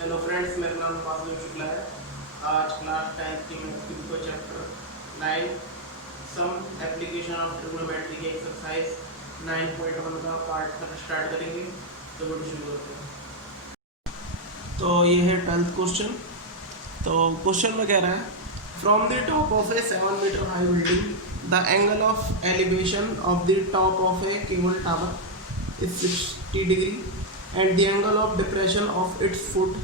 Hello friends, मेरा नाम वासुदेव शुक्ला है। आज क्लास 10th की मैथ्स को chapter 9 some application of trigonometry की एक्सरसाइज 9.1 का पार्ट स्टार्ट करेंगे। तो वीडियो शुरू करते हैं। तो ये है 12th क्वेश्चन। तो क्वेश्चन में कह रहा है, from the top of a 7 metre high building the angle of elevation of the top of a cable tower is 60 degree and the angle of depression of its foot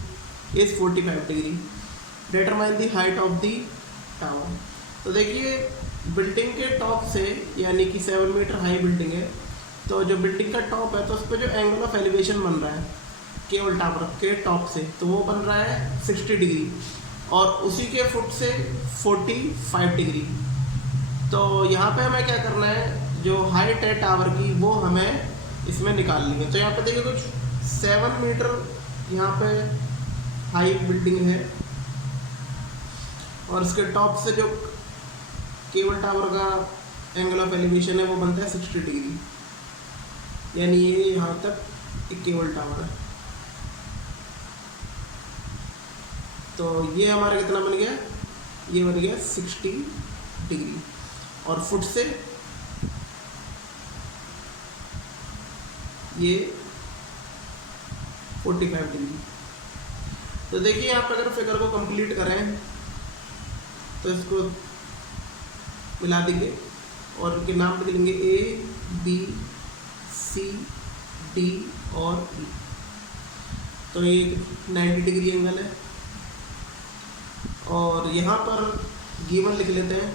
is 45 degree. Determine the height of the tower. तो देखिए, building के top से, यानी कि 7 metre high building है, तो जो building का टॉप है तो उस पर जो एंगल ऑफ एलिवेशन बन रहा है केबल टावर के टॉप से, तो वो बन रहा है 60 डिग्री और उसी के फुट से 45 डिग्री। तो यहाँ पे हमें क्या करना है, जो हाइट है टावर की वो हमें इसमें निकाल लेंगे। तो यहाँ पे देखिए, कुछ 7 मीटर यहाँ पे हाई बिल्डिंग है और इसके टॉप से जो केबल टावर का एंगल ऑफ एलिवेशन है वो बनता है 60 डिग्री, यानी ये यहाँ तक एक केबल टावर है। तो ये हमारा कितना बन गया, ये बन गया 60 डिग्री और फुट से ये 45 डिग्री। तो देखिए, यहाँ पर अगर फिगर को कंप्लीट करें तो इसको मिला देंगे और इनके नाम लिख लेंगे ए बी सी डी और ई। तो ये 90 डिग्री एंगल है और यहाँ पर गिवन लिख लेते हैं।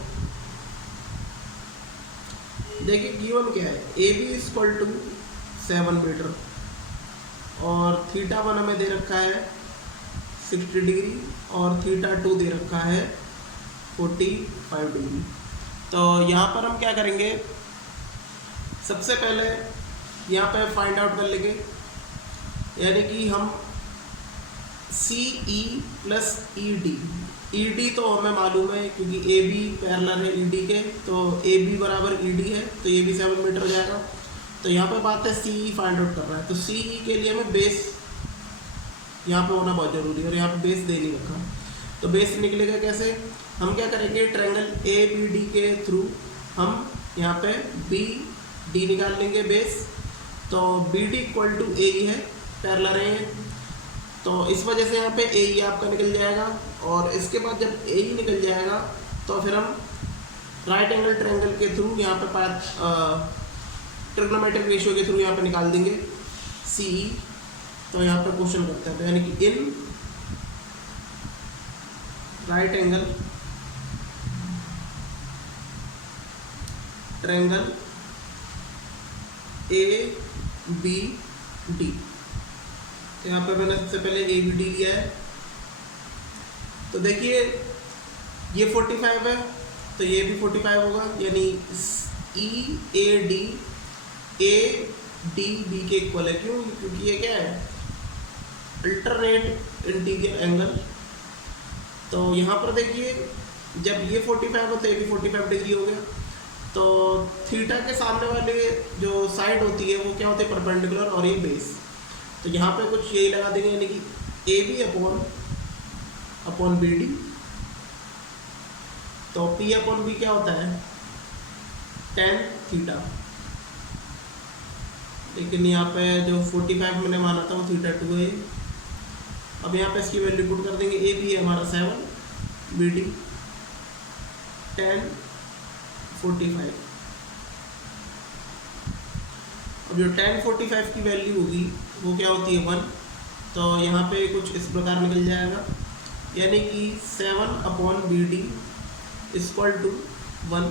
देखिए गिवन क्या है, a b equal to 7 metre और θ1 हमें दे रखा है 60 डिग्री और θ2 दे रखा है 45 डिग्री। तो यहाँ पर हम क्या करेंगे, सबसे पहले यहाँ पे फाइंड आउट कर लेंगे, यानी कि हम सी ई प्लस ई डी तो हमें मालूम है क्योंकि ए बी पैरेलल है ई डी के, तो ए बी बराबर ई डी है, तो ये भी 7 मीटर हो जाएगा। तो यहाँ पे बात है सी ई फाइंड आउट कर रहा है, तो सी ई के लिए हमें बेस यहाँ पे होना बहुत ज़रूरी है और यहाँ पे बेस दे नहीं रखा। तो बेस निकलेगा कैसे, हम क्या करेंगे, ट्रायंगल ए बी डी के थ्रू हम यहाँ पे बी डी निकाल लेंगे बेस। तो बी डी इक्वल टू ए ई है, पैरेलल है, तो इस वजह से यहाँ पे ए ई आपका निकल जाएगा और इसके बाद जब ए ई निकल जाएगा तो फिर हम राइट एंगल ट्रायंगल के थ्रू यहाँ पे ट्रिग्नोमेट्रिक रेशियो के थ्रू यहाँ पे निकाल देंगे सी ई। तो यहाँ पे क्वेश्चन करते हैं, तो यानी कि in right angle triangle a b d, यहाँ पे मैंने सबसे पहले ए बी डी लिया है। तो देखिए ये 45 है तो ये भी 45 होगा, यानी E A D A D B के इक्वल है। क्यों, क्योंकि ये क्या है, अल्टरनेट इंटीरियर एंगल। तो यहाँ पर देखिए, जब ये 45 हो तो ये भी 45 डिग्री हो गया। तो थीटा के सामने वाले जो साइड होती है वो क्या होती है, परपेंडिकुलर, और ये बेस। तो यहाँ पे कुछ यही लगा देंगे, यानी कि a b upon b d. तो पी अपॉन बी क्या होता है, tan थीटा, लेकिन यहाँ पे जो 45 मैंने माना था वो θ2 है। अब यहाँ पे इसकी वैल्यू पुट कर देंगे, ए बी है हमारा 7, बी डी tan 45। अब जो tan 45 की वैल्यू होगी वो क्या होती है, 1। तो यहाँ पे कुछ इस प्रकार निकल जाएगा, यानी कि 7 upon b d equal to 1।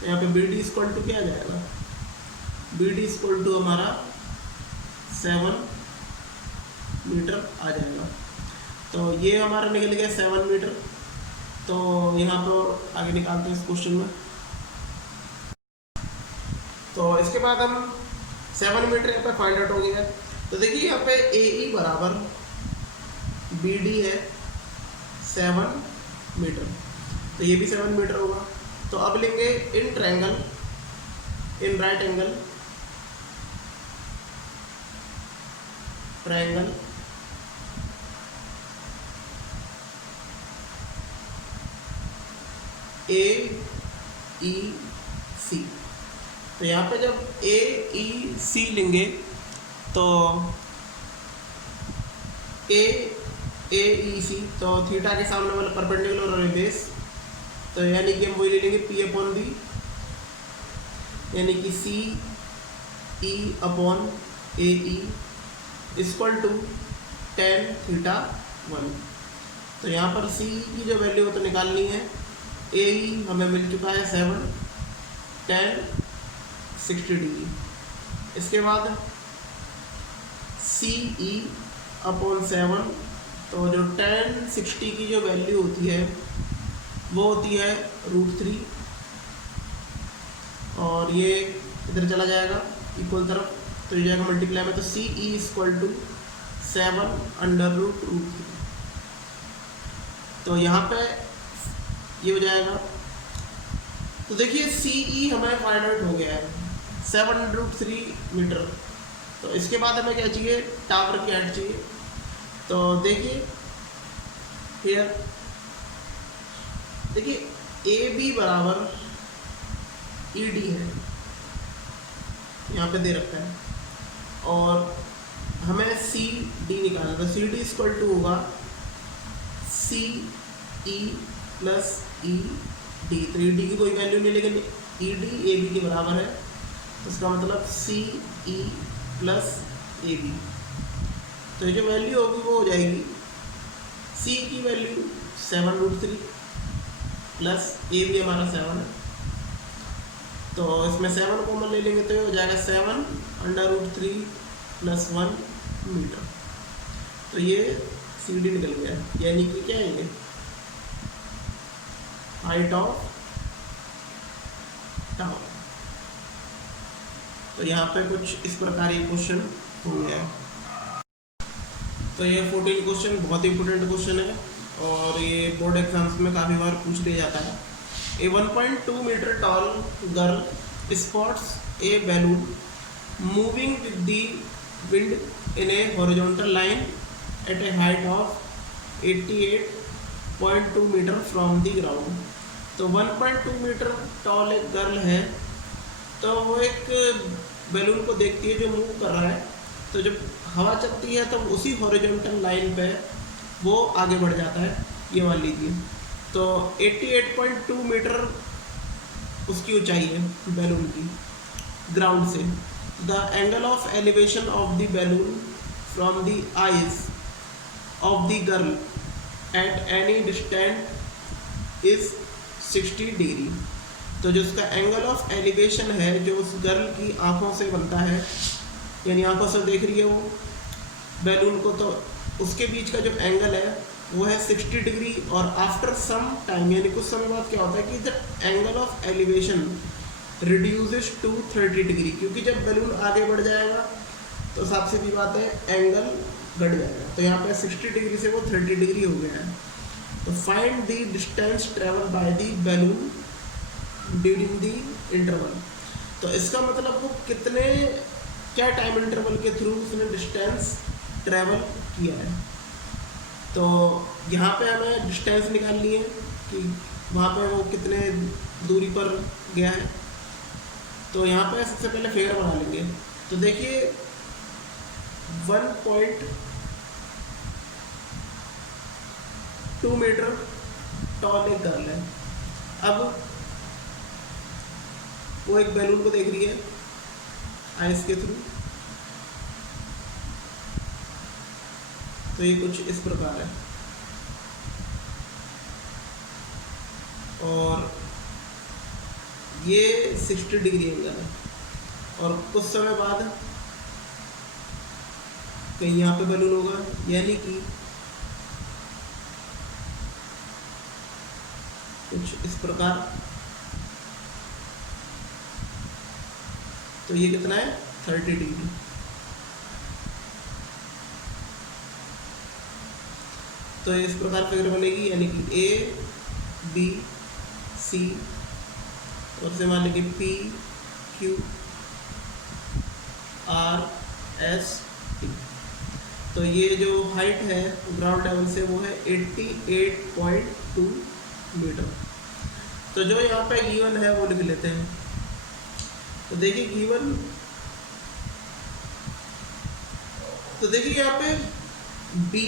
तो यहाँ पे बी डी इक्वल टू क्या आ जाएगा, बी डी इक्वल टू हमारा 7 मीटर आ जाएगा। तो ये हमारा निकल गया 7 मीटर। तो यहाँ पर आगे निकालते हैं इस क्वेश्चन में। तो इसके बाद हम 7 मीटर यहाँ पे फाइंड आउट हो गया है। तो देखिए यहाँ पे ए ई बराबर बी डी है 7 मीटर, तो ये भी 7 मीटर होगा। तो अब लेंगे in triangle, in right angle triangle A E C. तो यहाँ पे जब ए ई सी लेंगे तो ए ई सी, तो थीटा के सामने वाला परपेंडिकुलर और बेस, तो यानी कि हम वही ले लेंगे पी अपॉन बी, यानी कि C E upon A E equal to tan theta 1। तो यहाँ पर सी की जो वैल्यू है तो निकालनी है, ए ई हमें मिल चुका है 7, टेन 60 डिग्री। इसके बाद सी ई अपॉन 7, तो जो टेन 60 की जो वैल्यू होती है वो होती है √3, और ये इधर चला जाएगा इक्वल तरफ, तो ये जाएगा मल्टीप्लाई में, तो सी ई इक्वल टू 7√√3। तो यहाँ पे ये हो जाएगा। तो देखिए सी ई हमें फाइंड आउट हो गया है 7√3 मीटर। तो इसके बाद हमें क्या चाहिए, टावर की हाइट चाहिए। तो देखिए हियर, देखिए ए बी बराबर ई डी है, यहाँ पे दे रखा है, और हमें सी डी निकालना। तो सी डी इक्वल टू होगा सी ई प्लस ई डी। तो ई डी की कोई वैल्यू नहीं, लेकिन ई डी ए बी के बराबर है, तो इसका मतलब सी ई प्लस ए बी। तो ये जो वैल्यू होगी वो हो जाएगी सी की वैल्यू 7√3 प्लस ए बी हमारा 7 है, तो इसमें 7 कॉमन ले लेंगे तो ये हो जाएगा 7√3 प्लस 1 मीटर। तो ये सी डी निकल गया, यानी कि क्या है, ये हाइट ऑफ टावर। तो यहाँ पे कुछ इस प्रकार ये क्वेश्चन हो गया है। तो ये 14 क्वेश्चन बहुत इंपॉर्टेंट क्वेश्चन है, और ये बोर्ड एग्जाम्स में काफ़ी बार पूछ लिया जाता है। A 1.2 metre tall girl spots a balloon moving with the wind in a horizontal line at a height of 88.2 metre from the ground. तो 1.2 मीटर टॉल एक गर्ल है, तो वो एक बैलून को देखती है जो मूव कर रहा है। तो जब हवा चलती है तो उसी हॉरिजॉन्टल लाइन पे वो आगे बढ़ जाता है, ये मान लीजिए। तो 88.2 मीटर उसकी ऊंचाई है बैलून की ग्राउंड से। The angle of elevation of the balloon from the eyes of the girl at any distance is 60 degree. तो जो उसका एंगल ऑफ एलिवेशन है जो उस गर्ल की आंखों से बनता है, यानी आंखों से देख रही है वो बैलून को, तो उसके बीच का जो एंगल है वो है 60 डिग्री। और आफ्टर सम टाइम, यानी कुछ समय बाद क्या होता है कि the angle of elevation reduces to 30 degree, क्योंकि जब बैलून आगे बढ़ जाएगा तो साफ सीधी बात है एंगल बढ़ जाएगा। तो यहाँ पे 60 डिग्री से वो 30 डिग्री हो गया है। तो find the distance travel by the balloon during the interval. तो इसका मतलब वो कितने, क्या टाइम इंटरवल के थ्रू उसने डिस्टेंस ट्रेवल किया है। तो यहाँ पे हमें डिस्टेंस निकालनी है कि वहाँ पे वो कितने दूरी पर गया है। तो यहाँ पे सबसे पहले फिगर बना लेंगे। तो देखिए 1.2 मीटर टॉल एक गर्ल है। अब वो एक बैलून को देख रही है आइस के थ्रू। तो ये कुछ इस प्रकार है, और ये 60 डिग्री एंगल है। और कुछ समय बाद कहीं यहाँ पे बैलून होगा, यानी कि कुछ इस प्रकार। तो ये कितना है 30 डिग्री। तो इस प्रकार फिगर बनेगी, यानी कि ए बी सी और से मान लीजिए P Q R S T. तो ये जो हाइट है ग्राउंड लेवल से वो है 88.2 मीटर। तो जो यहाँ पे गिवन है वो लिख लेते हैं। तो देखिए गिवन, तो देखिए यहाँ पे बी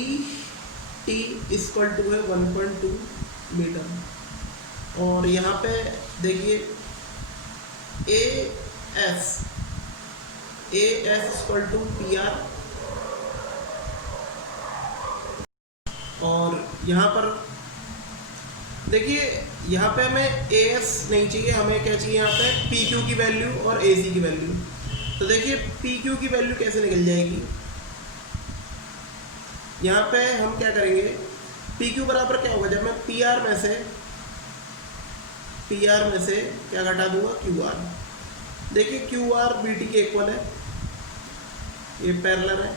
टी इक्वल टू है 1.2 मीटर, और यहाँ पे देखिए a s equal to p r, और यहाँ पर देखिए यहाँ पे हमें ए एस नहीं चाहिए, हमें क्या चाहिए यहाँ पे पी क्यू की वैल्यू और ए सी की वैल्यू। तो देखिए पी क्यू की वैल्यू कैसे निकल जाएगी, यहाँ पे हम क्या करेंगे, पी क्यू बराबर क्या होगा, जब मैं पी आर में से क्या घटा दूंगा, क्यू आर। देखिए क्यू आर बी टी के इक्वल है, ये पैरेलल है,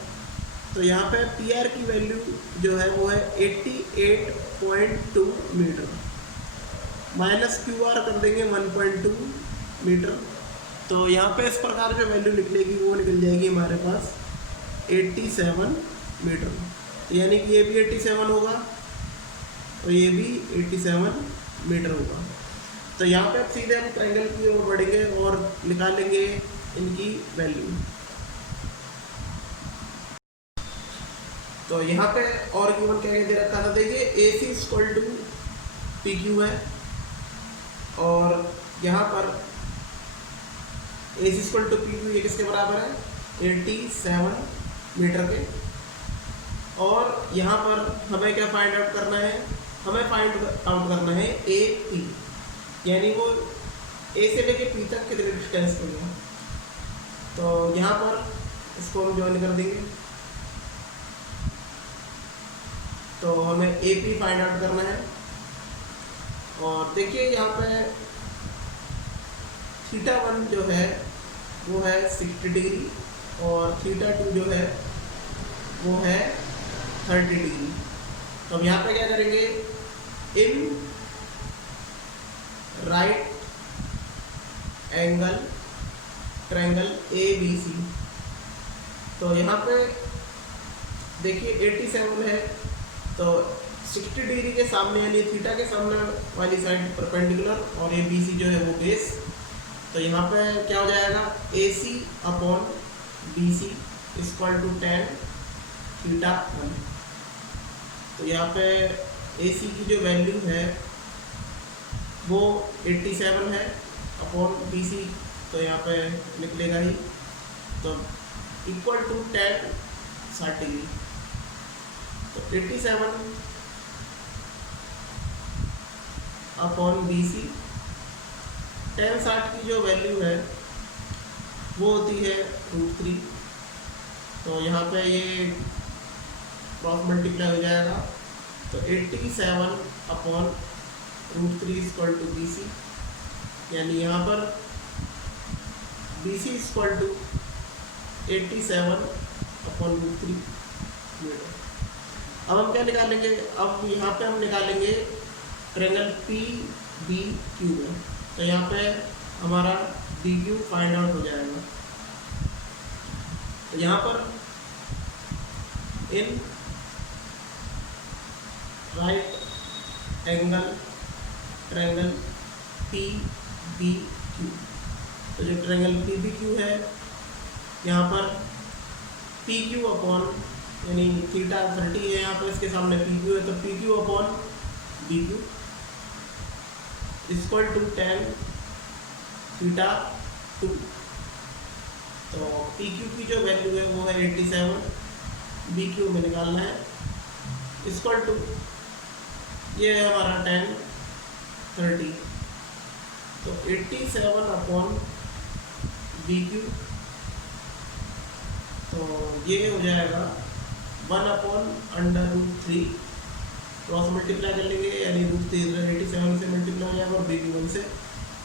तो यहाँ पे पी आर की वैल्यू जो है वो है 88.2 मीटर, माइनस क्यू आर कर देंगे 1.2 मीटर। तो यहाँ पे इस प्रकार जो वैल्यू निकलेगी वो निकल जाएगी हमारे पास 87 मीटर। तो यानी कि ये भी 87 होगा और ये भी 87 मीटर होगा। तो यहाँ पे अब सीधे हम ट्रायंगल की ओर बढ़ेंगे और निकालेंगे इनकी वैल्यू। तो यहाँ पे और गिवन क्या दे रखा था, देखिए ए सी इक्वल टू पी क्यू है, और यहाँ पर ए सी इक्वल टू पी क्यू ये किसके बराबर है, 87 मीटर के। और यहाँ पर हमें क्या फाइंड आउट करना है, हमें फाइंड आउट करना है ए पी, यानी वो ए से लेके पी तक कितने डिस्टेंस पे गया। तो यहाँ पर इसको हम ज्वाइन कर देंगे, तो हमें ए पी फाइंड आउट करना है। और देखिए यहाँ पे θ1 जो है वो है 60 डिग्री और θ2 जो है वो है 30 डिग्री। तो हम यहाँ पे क्या करेंगे, in right angle triangle a b c. तो यहाँ पे देखिए 87 है, तो 60 डिग्री के सामने यानी थीटा के सामने वाली साइड परपेंडिकुलर और ये बी सी जो है वो बेस। तो यहाँ पे क्या हो जाएगा, A C upon B C equal to tan θ1। तो यहाँ पे ए सी की जो वैल्यू है वो 87 है अपॉन बी सी, तो यहाँ पे निकलेगा ही, तो इक्वल टू tan 60 डिग्री। तो 87 अपॉन बी सी, tan 60 की जो वैल्यू है वो होती है √3। तो यहाँ पे ये क्रॉस मल्टीप्लाई हो जाएगा, तो 87 upon √3 equal to b c, यानी यहाँ पर b C equal to 87 upon √3 metre. अब हम क्या निकालेंगे, अब यहाँ पे हम निकालेंगे ट्रायंगल पी बी क्यू में। तो यहाँ पे हमारा बी क्यू फाइंड आउट हो जाएगा। तो यहाँ पर in right angle triangle p b q, तो जो ट्रायंगल पी बी क्यू है यहाँ पर पी क्यू अपॉन यानी θ30 है, यहाँ पर इसके सामने पी क्यू है, तो p q upon b q equal to tan θ2। तो पी क्यू की जो वैल्यू है वो है 87, बी क्यू में निकालना है, इक्वल टू ये है हमारा tan 30। तो 87 अपॉन बी क्यू, तो ये हो जाएगा 1/√3, क्रॉस मल्टीप्लाई कर लेंगे यानी √3 से मल्टीप्लाई हो जाएगा और बी क्यू 1 से।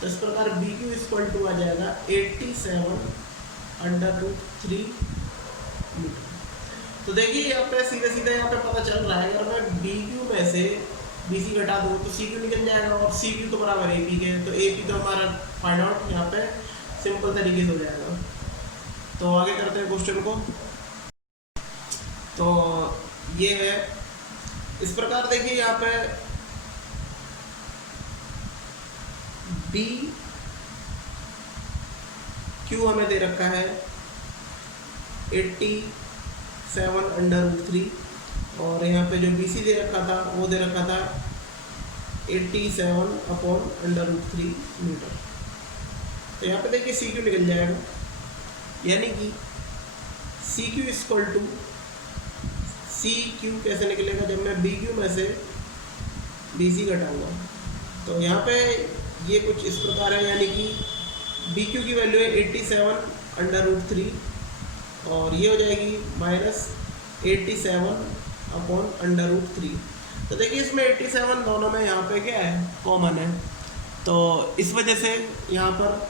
तो इस प्रकार बी क्यू इक्वल टू आ जाएगा 87/√3 मीटर। तो देखिए यहाँ पे सीधे सीधे यहाँ पे पता चल रहा है, अगर मैं बी क्यू में से बी सी घटा दूँ तो सी क्यू निकल जाएगा, और सी क्यू तो बराबर ए पी के, तो ए पी तो हमारा फाइंड आउट यहाँ पे सिंपल तरीके से हो जाएगा। तो आगे करते हैं क्वेश्चन को। तो ये है इस प्रकार, देखिए यहाँ पे बी क्यू हमें दे रखा है 87/√3 और यहाँ पे जो बी सी दे रखा था वो दे रखा था 87/√3 मीटर। तो यहाँ पे देखिए सी क्यू निकल जाएगा, यानी कि c q equal to c q कैसे निकलेगा, जब मैं बी क्यू में से बी सी घटाऊँगा। तो यहाँ पे ये कुछ इस प्रकार है, यानी कि बी क्यू की वैल्यू है 87/√3 और ये हो जाएगी -87/√3। तो देखिए इसमें 87 दोनों में यहाँ पे क्या है, कॉमन है, तो इस वजह से यहाँ पर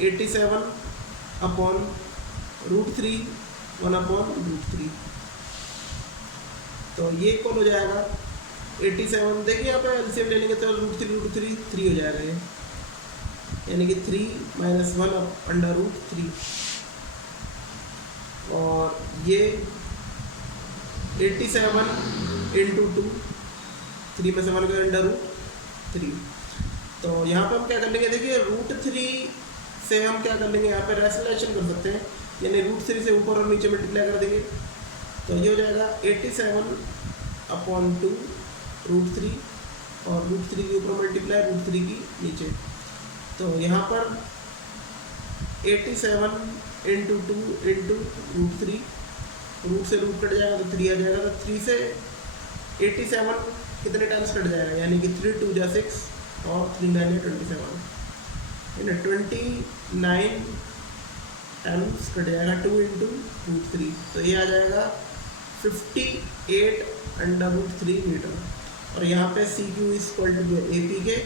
87/√3 1/√3, तो ये कौन हो जाएगा 87। देखिए यहाँ पे एलसीएम ले लेंगे तो √3 3 हो जाएगा ये, यानी कि 3 - 1/√3 और ये 87 × 2 3 में से 1 गया √3। तो यहाँ पे हम क्या कर लेंगे, देखिए √3 से हम क्या कर लेंगे, यहाँ पे रेसलेशन कर सकते हैं, यानी √3 से ऊपर और नीचे मल्टीप्लाई कर देंगे। तो ये हो जाएगा 87/2 √3 और √3 के ऊपर मल्टीप्लाई √3 की नीचे। तो यहाँ पर 87 × 2 × √3, रूट से रूट कट जाएगा तो 3 आ जाएगा, तो 3 से 87 कितने टाइम्स कट जाएगा, यानी कि 3 × 2 = 6 और 3 × 9 = 27, यानी 29 टाइम्स कट जाएगा 2 × √3। तो ये आ जाएगा 58/√3 मीटर। और यहाँ पे c q equal to a p के,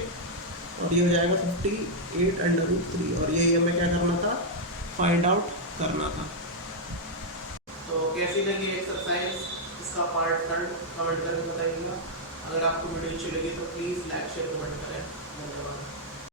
और ये हो जाएगा 58/√3 और यही हमें क्या करना था, फाइंड आउट करना था। तो कैसी लगी एक्सरसाइज, इसका पार्ट 3 कमेंट करके बताइएगा। अगर आपको वीडियो अच्छी लगी तो प्लीज़ लाइक शेयर कमेंट करें। धन्यवाद।